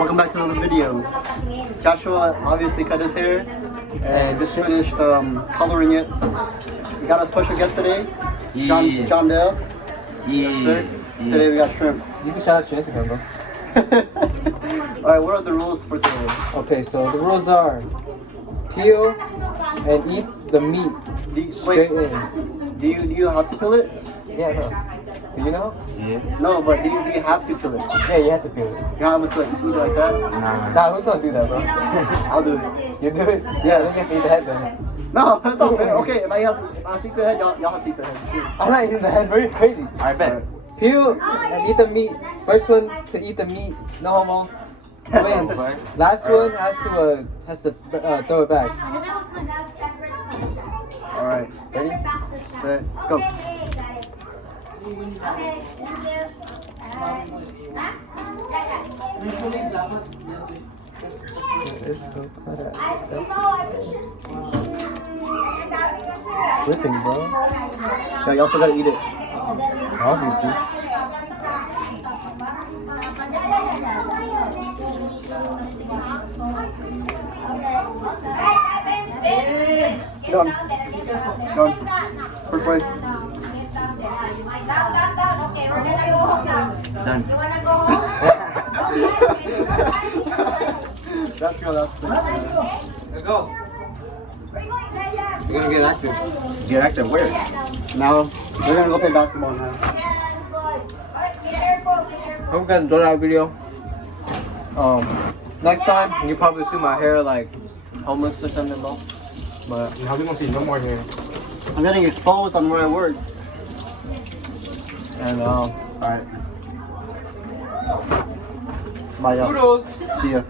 welcome back to another video. Joshua obviously cut his hair and just finished coloring it. We got a special guest today, John Dale. Yeah. Today we got shrimp. You can shout out your Instagram, bro. Alright, what are the rules for today? Okay, so the rules are peel and eat the meat straight in. Do you have to peel it? Yeah, no. Do you know? Yeah. No, but do you have to peel it? Yeah, you have to peel it. You don't have to like eat it like that? Nah, who's gonna do that, bro? I'll do it. You do it? Yeah, let me eat the head then. No, that's not fair. Okay, if I have to eat the head, y'all have to eat the head. I'm not eating the head, bro. You're crazy. I bet. Peel and eat the meat. First one to eat the meat, no homo, wins. Last one has to throw it back. Alright, Ready? set, go. It's so slipping, bro. Yeah, y'all still gotta eat it. Obviously. Done. Done. First place. Okay, we're gonna go home now. Done. You wanna go home? That's good. Let's go. You're gonna get active. Get active where? Now, we're gonna go play basketball now. I'm gonna enjoy that video. Next time you probably see my hair like homeless or something, bro. But now we gonna see no more hair. I'm getting exposed on where I work. And Alright. Bye, y'all. Kudos. See ya.